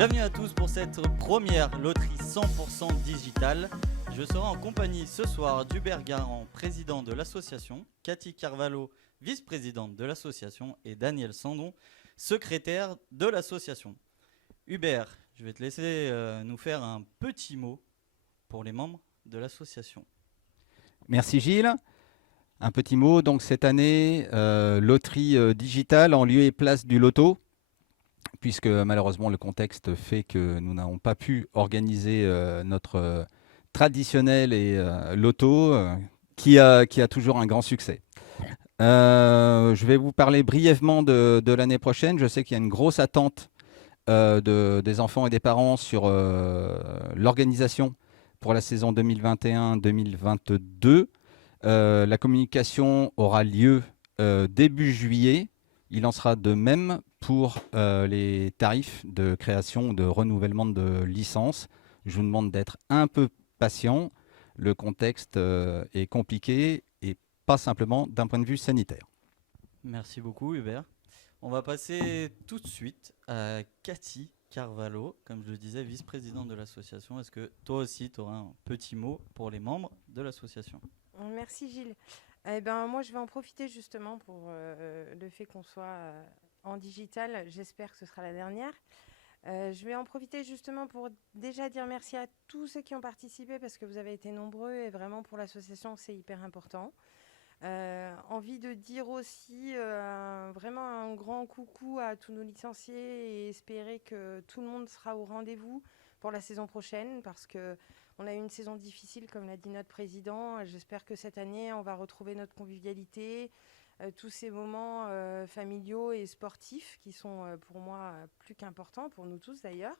Bienvenue à tous pour cette première loterie 100% digitale. Je serai en compagnie ce soir d'Hubert Garand, président de l'association, Cathy Carvalho, vice-présidente de l'association, et Daniel Sandon, secrétaire de l'association. Hubert, je vais te laisser nous faire un petit mot pour les membres de l'association. Merci Gilles. Un petit mot, donc cette année, loterie digitale en lieu et place du loto, puisque malheureusement le contexte fait que nous n'avons pas pu organiser notre traditionnel loto qui a toujours un grand succès. Je vais vous parler brièvement de l'année prochaine. Je sais qu'il y a une grosse attente des enfants et des parents sur l'organisation pour la saison 2021-2022. La communication aura lieu début juillet. Il en sera de même pour les tarifs de création ou de renouvellement de licence. Je vous demande d'être un peu patient. Le contexte est compliqué et pas simplement d'un point de vue sanitaire. Merci beaucoup Hubert. On va passer tout de suite à Cathy Carvalho, comme je le disais, vice-présidente de l'association. Est-ce que toi aussi tu auras un petit mot pour les membres de l'association ? Merci Gilles. Moi, je vais en profiter justement pour le fait qu'on soit en digital. J'espère que ce sera la dernière. Je vais en profiter justement pour déjà dire merci à tous ceux qui ont participé parce que vous avez été nombreux et vraiment pour l'association, c'est hyper important. Envie de dire aussi vraiment un grand coucou à tous nos licenciés et espérer que tout le monde sera au rendez-vous pour la saison prochaine parce que on a eu une saison difficile, comme l'a dit notre président. J'espère que cette année, on va retrouver notre convivialité, tous ces moments familiaux et sportifs qui sont pour moi plus qu'importants, pour nous tous d'ailleurs.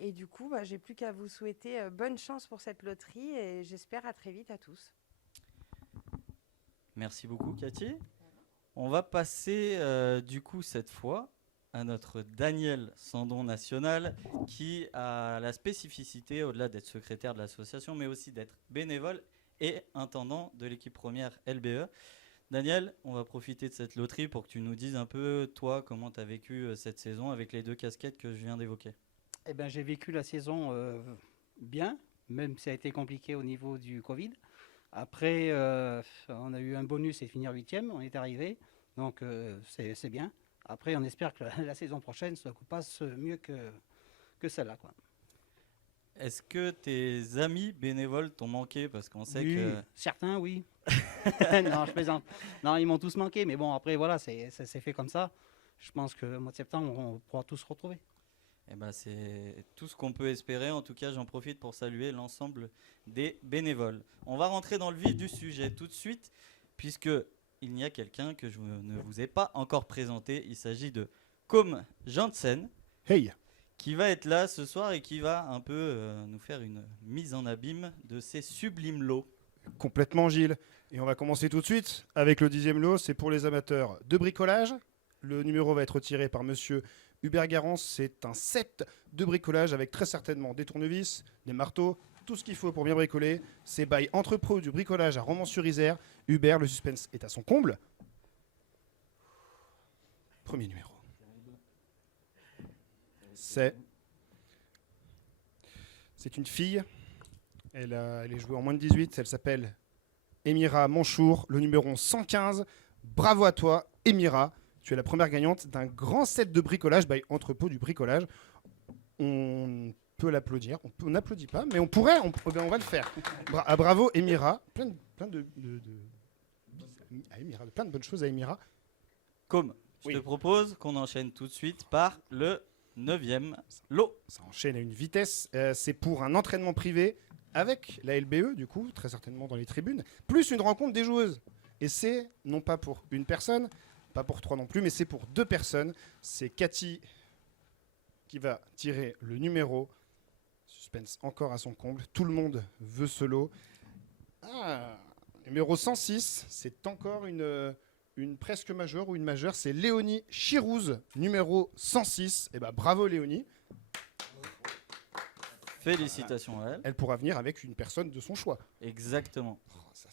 Et du coup, j'ai plus qu'à vous souhaiter bonne chance pour cette loterie et j'espère à très vite à tous. Merci beaucoup Cathy. On va passer du coup cette fois à notre Daniel Sandon national qui a la spécificité, au-delà d'être secrétaire de l'association, mais aussi d'être bénévole et intendant de l'équipe première LBE. Daniel, on va profiter de cette loterie pour que tu nous dises un peu, toi, comment tu as vécu cette saison avec les deux casquettes que je viens d'évoquer. J'ai vécu la saison bien, même si ça a été compliqué au niveau du Covid. Après, on a eu un bonus, c'est de finir 8e, on est arrivé, donc c'est bien. Après, on espère que la saison prochaine se passe mieux que celle-là, quoi. Est-ce que tes amis bénévoles t'ont manqué ? Parce qu'on sait oui, que... certains, oui. Non, je plaisante. Non, ils m'ont tous manqué, mais bon, après, voilà, c'est fait comme ça. Je pense qu'au mois de septembre, on pourra tous se retrouver. C'est tout ce qu'on peut espérer. En tout cas, j'en profite pour saluer l'ensemble des bénévoles. On va rentrer dans le vif du sujet tout de suite, puisque il y a quelqu'un que je ne vous ai pas encore présenté. Il s'agit de Côme Janssen, qui va être là ce soir et qui va un peu nous faire une mise en abîme de ces sublimes lots. Complètement Gilles. Et on va commencer tout de suite avec le 10e lot. C'est pour les amateurs de bricolage. Le numéro va être tiré par monsieur Hubert Garand. C'est un set de bricolage avec très certainement des tournevis, des marteaux, tout ce qu'il faut pour bien bricoler. C'est by Entrepro du bricolage à Romans-sur-Isère. Hubert, le suspense est à son comble. Premier numéro. C'est une fille. Elle est jouée en moins de 18. Elle s'appelle Émira Manchour, le numéro 115. Bravo à toi, Émira. Tu es la première gagnante d'un grand set de bricolage by Entrepôt du bricolage. On peut l'applaudir. On n'applaudit pas, mais on pourrait. On va le faire. Bravo, Émira. Plein de bonnes choses à Émira. Comme je te propose qu'on enchaîne tout de suite par le 9e lot. Ça enchaîne à une vitesse. C'est pour un entraînement privé avec la LBE, du coup, très certainement dans les tribunes, plus une rencontre des joueuses. Et c'est non pas pour une personne, pas pour 3 non plus, mais c'est pour 2 personnes. C'est Cathy qui va tirer le numéro. Suspense encore à son comble. Tout le monde veut ce lot. Numéro 106, c'est encore une presque majeure ou une majeure. C'est Léonie Chirouze, numéro 106. Bravo Léonie. Félicitations à elle. Elle pourra venir avec une personne de son choix. Exactement.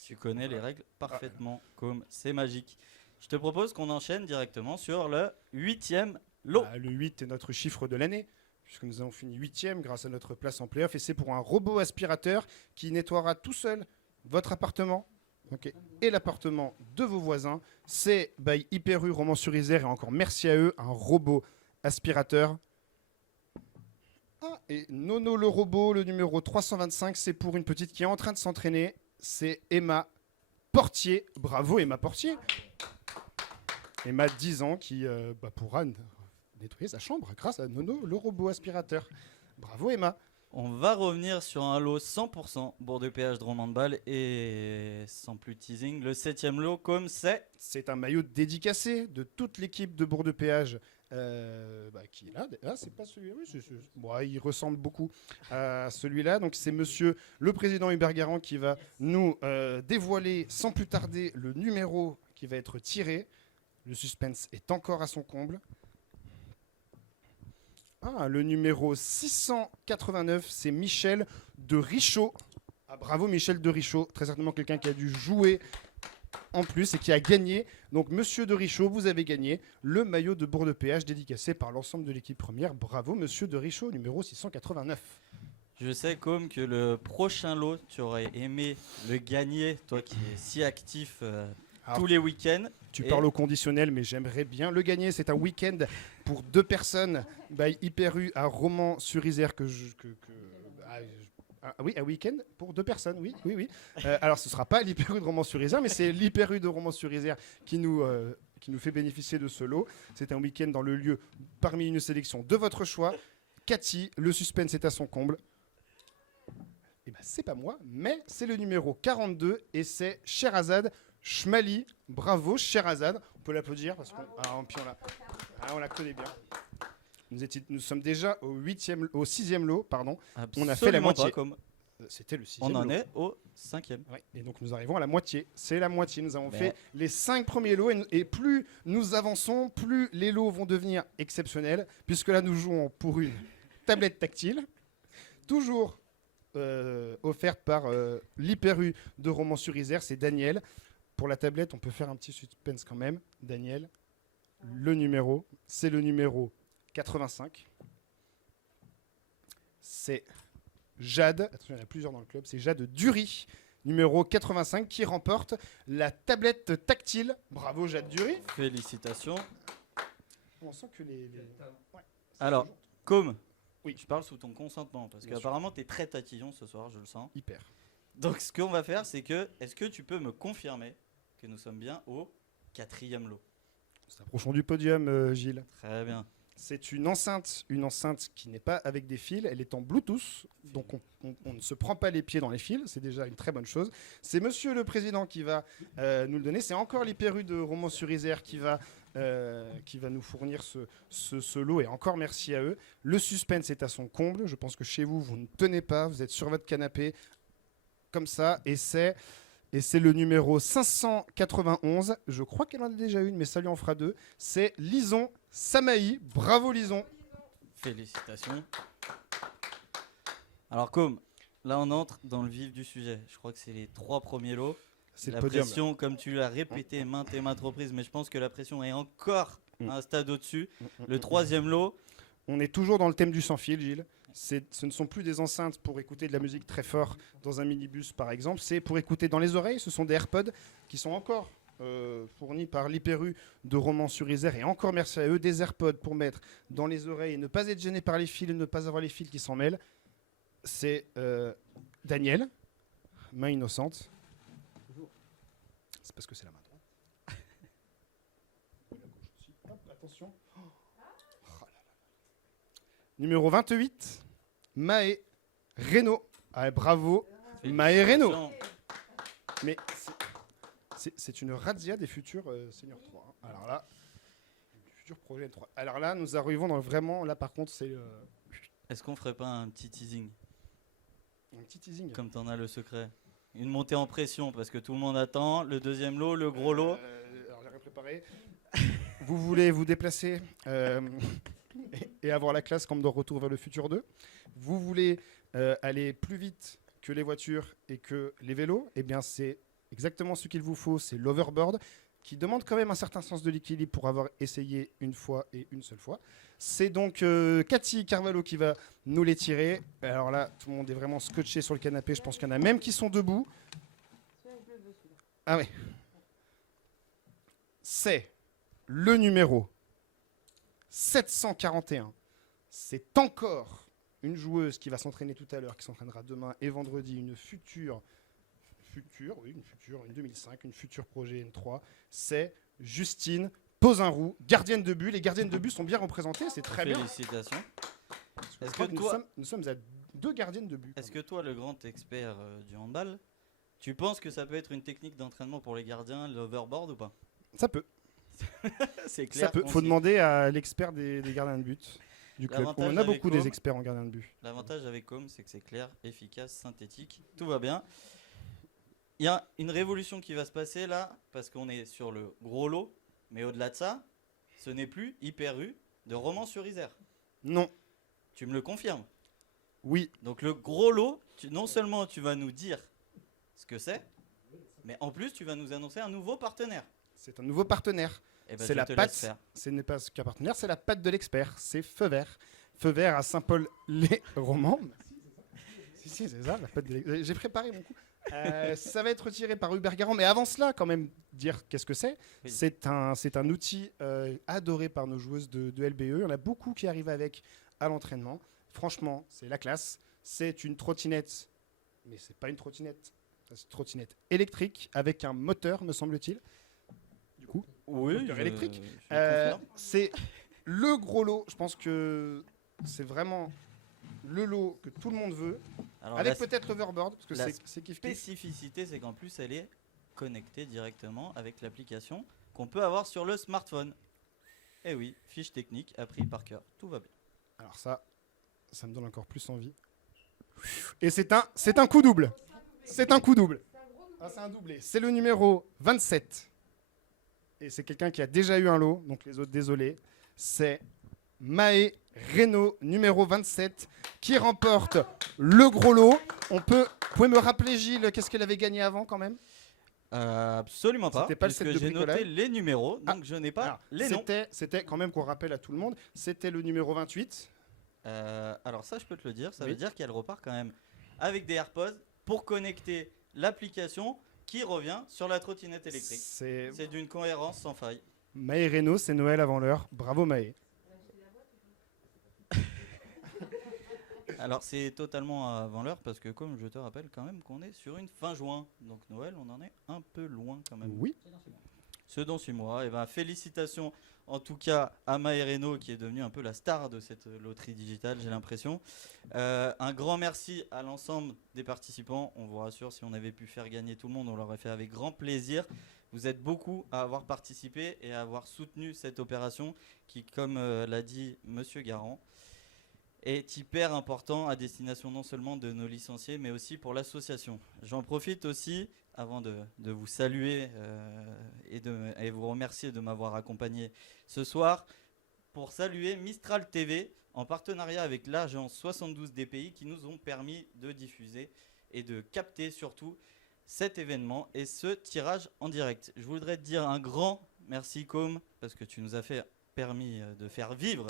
Tu connais les règles parfaitement, comme c'est magique. Je te propose qu'on enchaîne directement sur le 8e lot. Le 8 est notre chiffre de l'année, puisque nous avons fini 8e grâce à notre place en play-off. Et c'est pour un robot aspirateur qui nettoiera tout seul votre appartement, ok, et l'appartement de vos voisins. C'est by Hyper U Romans-sur-Isère, et encore merci à eux, un robot aspirateur. Ah, et Nono le robot, le numéro 325, c'est pour une petite qui est en train de s'entraîner. C'est Emma Portier. Bravo Emma Portier. Emma, 10 ans, qui pourra nettoyer sa chambre grâce à Nono le robot aspirateur. Bravo Emma. On va revenir sur un lot 100% Bourg-de-Péage de Romandbal et sans plus de teasing, le 7e lot comme c'est... C'est un maillot dédicacé de toute l'équipe de Bourg-de-Péage qui est là. Ah, c'est pas celui-là. Oui, bon, il ressemble beaucoup à celui-là. Donc c'est monsieur le président Hubert Garand qui va nous dévoiler sans plus tarder le numéro qui va être tiré. Le suspense est encore à son comble. Ah, le numéro 689, c'est Michel de Richaud. Ah, bravo Michel de Richaud, très certainement quelqu'un qui a dû jouer en plus et qui a gagné. Donc monsieur de Richaud, vous avez gagné le maillot de Bourg-de-Péage dédicacé par l'ensemble de l'équipe première. Bravo monsieur de Richaud, numéro 689. Je sais comme que le prochain lot, tu aurais aimé le gagner, toi qui es si actif tous les week-ends. Tu parles au conditionnel, mais j'aimerais bien le gagner. C'est un week-end pour 2 personnes by Hyper U à Romans-sur-Isère oui, un week-end pour 2 personnes, oui. Alors, ce ne sera pas l'Hyper U de Romans-sur-Isère, mais c'est l'Hyper U de Romans-sur-Isère qui nous fait bénéficier de ce lot. C'est un week-end dans le lieu parmi une sélection de votre choix. Cathy, le suspense est à son comble. Eh ben, c'est pas moi, mais c'est le numéro 42 et c'est Sherazade Schmali. Bravo Sherazade. On peut l'applaudir parce qu'on la connaît bien. Nous sommes déjà au 6e lot, pardon. Absolument on a fait la moitié. Pas comme... C'était le 6e On en lot. est au 5e. Ouais, et donc nous arrivons à la moitié. C'est la moitié. Nous avons fait les 5 premiers lots et plus nous avançons, plus les lots vont devenir exceptionnels, puisque là nous jouons pour une tablette tactile, toujours offerte par l'Hyper U de Romans-sur-Isère. C'est Daniel. Pour la tablette, on peut faire un petit suspense quand même. Daniel, le numéro, c'est le numéro 85. C'est Jade, attention, il y en a plusieurs dans le club, c'est Jade Dury, numéro 85, qui remporte la tablette tactile. Bravo Jade Dury. Félicitations. On sent que les... Ouais, alors, comme oui. je parle sous ton consentement, parce qu'apparemment tu es très tatillon ce soir, je le sens. Hyper. Donc ce qu'on va faire, c'est que, est-ce que tu peux me confirmer que nous sommes bien au 4e lot? Approchons du podium, Gilles. Très bien. C'est une enceinte qui n'est pas avec des fils, elle est en Bluetooth, donc on ne se prend pas les pieds dans les fils, c'est déjà une très bonne chose. C'est monsieur le président qui va nous le donner, c'est encore l'Hyper U de Romans-sur-Isère qui va nous fournir ce lot, et encore merci à eux. Le suspense est à son comble, je pense que chez vous, vous ne tenez pas, vous êtes sur votre canapé, comme ça, et c'est le numéro 591, je crois qu'elle en a déjà une, mais ça lui en fera 2, c'est Lison Samaï. Bravo Lison. Félicitations. Alors comme, là on entre dans le vif du sujet, je crois que c'est les 3 premiers lots. C'est la le podium. pression, comme tu l'as répété maintes et maintes reprises, mais je pense que la pression est encore à un stade au-dessus. Le 3e lot. On est toujours dans le thème du sans-fil, Gilles. Ce ne sont plus des enceintes pour écouter de la musique très fort dans un minibus, par exemple. C'est pour écouter dans les oreilles. Ce sont des AirPods qui sont encore fournis par l'Hyper U de Romans-sur-Isère. Et encore merci à eux. Des AirPods pour mettre dans les oreilles et ne pas être gêné par les fils, ne pas avoir les fils qui s'en mêlent. C'est Daniel, main innocente. C'est parce que c'est la main droite. Hop, attention. Numéro 28, Maë Reynaud. Ah, bravo, Maë Reynaud. Mais c'est une razzia des futurs Senior 3. Hein. Alors là, du futur projet 3. Alors là, nous arrivons dans vraiment, là par contre, c'est... Est-ce qu'on ferait pas un petit teasing? Un petit teasing. Comme t'en as le secret. Une montée en pression, parce que tout le monde attend. Le 2e lot, le gros lot. Alors j'ai préparé. Vous voulez vous déplacer et avoir la classe comme dans Retour vers le futur 2. Vous voulez aller plus vite que les voitures et que les vélos. Eh bien, c'est exactement ce qu'il vous faut. C'est l'overboard. qui demande quand même un certain sens de l'équilibre pour avoir essayé une fois et une seule fois. C'est donc Cathy Carvalho qui va nous les tirer. Alors là, tout le monde est vraiment scotché sur le canapé. Je pense qu'il y en a même qui sont debout. Ah oui. C'est le numéro 741. C'est encore une joueuse qui va s'entraîner tout à l'heure, qui s'entraînera demain et vendredi, une future, une 2005, une future projet N3. C'est Justine Posinroux, gardienne de but. Les gardiennes de but sont bien représentées, c'est très bien. Félicitations. Est-ce que nous sommes à 2 gardiennes de but. Est-ce que toi, le grand expert du handball, tu penses que ça peut être une technique d'entraînement pour les gardiens, l'overboard ou pas? Ça peut. C'est clair. Ça peut. Faut demander à l'expert des gardiens de but du club. L'avantage On en a avec beaucoup des Com, experts en gardien de but. L'avantage avec Com, c'est que c'est clair, efficace, synthétique, tout va bien. Il y a une révolution qui va se passer là, parce qu'on est sur le gros lot, mais au-delà de ça, ce n'est plus Hyper U de Romans-sur-Isère. Non. Tu me le confirmes? Oui. Donc le gros lot, non seulement tu vas nous dire ce que c'est, mais en plus tu vas nous annoncer un nouveau partenaire. C'est un nouveau partenaire. Eh ben, C'est je la te laisse patte. faire. Ce n'est pas qu'un partenaire, c'est la patte de l'expert. C'est Feu Vert. Feu Vert à Saint-Paul-les-Romans. Si, c'est ça, la patte de l'expert. J'ai préparé mon coup. Ça va être tiré par Hubert Garand, mais avant cela, quand même, dire qu'est-ce que c'est. Oui. C'est un outil adoré par nos joueuses de LBE. Il y en a beaucoup qui arrivent avec à l'entraînement. Franchement, c'est la classe. C'est une trottinette, mais c'est pas une trottinette. C'est une trottinette électrique avec un moteur, me semble-t-il. Du coup, Oui, moteur électrique. je confirme. C'est le gros lot. Je pense que c'est vraiment le lot que tout le monde veut. Alors, Avec la peut-être l'overboard, parce que la c'est kiff-kiff. spécificité, c'est qu'en plus, elle est connectée directement avec l'application qu'on peut avoir sur le smartphone. Eh oui, fiche technique appris par cœur, tout va bien. Alors ça me donne encore plus envie. Et c'est un coup double. C'est un coup double. Ah, c'est un doublé. C'est le numéro 27. Et c'est quelqu'un qui a déjà eu un lot, donc les autres, désolé. C'est Maë Reynaud, numéro 27, qui remporte le gros lot. Vous pouvez me rappeler, Gilles, qu'est-ce qu'elle avait gagné avant quand même? Absolument pas, C'était pas le puisque set de j'ai noté bricolage. les numéros, donc je n'ai pas Alors, les noms. C'était quand même qu'on rappelle à tout le monde, c'était le numéro 28. Alors ça, je peux te le dire, ça Oui. veut dire qu'elle repart quand même avec des AirPods pour connecter l'application qui revient sur la trottinette électrique. C'est C'est d'une cohérence sans faille. Maë Reynaud, c'est Noël avant l'heure. Bravo Maë. Alors c'est totalement avant l'heure parce que comme je te rappelle quand même qu'on est sur une fin juin. Donc Noël, on en est un peu loin quand même. Oui. Ce dans 6 mois. Et ben félicitations en tout cas à Maë Reynaud qui est devenue un peu la star de cette loterie digitale, j'ai l'impression. Un grand merci à l'ensemble des participants. On vous rassure, si on avait pu faire gagner tout le monde, on l'aurait fait avec grand plaisir. Vous êtes beaucoup à avoir participé et à avoir soutenu cette opération qui, comme l'a dit Monsieur Garand, est hyper important à destination non seulement de nos licenciés, mais aussi pour l'association. J'en profite aussi, avant de vous saluer et vous remercier de m'avoir accompagné ce soir, pour saluer Mistral TV, en partenariat avec l'agence 72 DPI, qui nous ont permis de diffuser et de capter surtout cet événement et ce tirage en direct. Je voudrais te dire un grand merci, Com, parce que tu nous as permis de faire vivre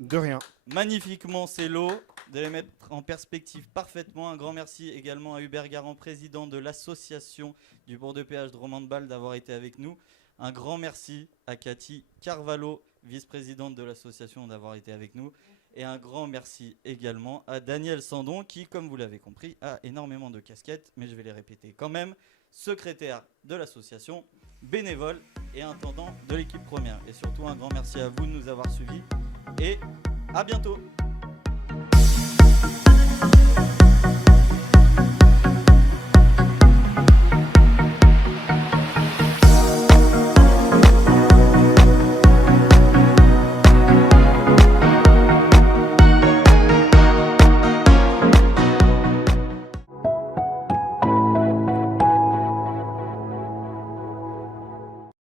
De rien. magnifiquement ces lots, de les mettre en perspective parfaitement. Un grand merci également à Hubert Garand, président de l'association du bourg de péage de Romans-de-Bâle, d'avoir été avec nous. Un grand merci à Cathy Carvalho, vice-présidente de l'association, d'avoir été avec nous. Et un grand merci également à Daniel Sandon qui, comme vous l'avez compris, a énormément de casquettes, mais je vais les répéter quand même. Secrétaire de l'association, bénévole et intendant de l'équipe première. Et surtout un grand merci à vous de nous avoir suivis et à bientôt.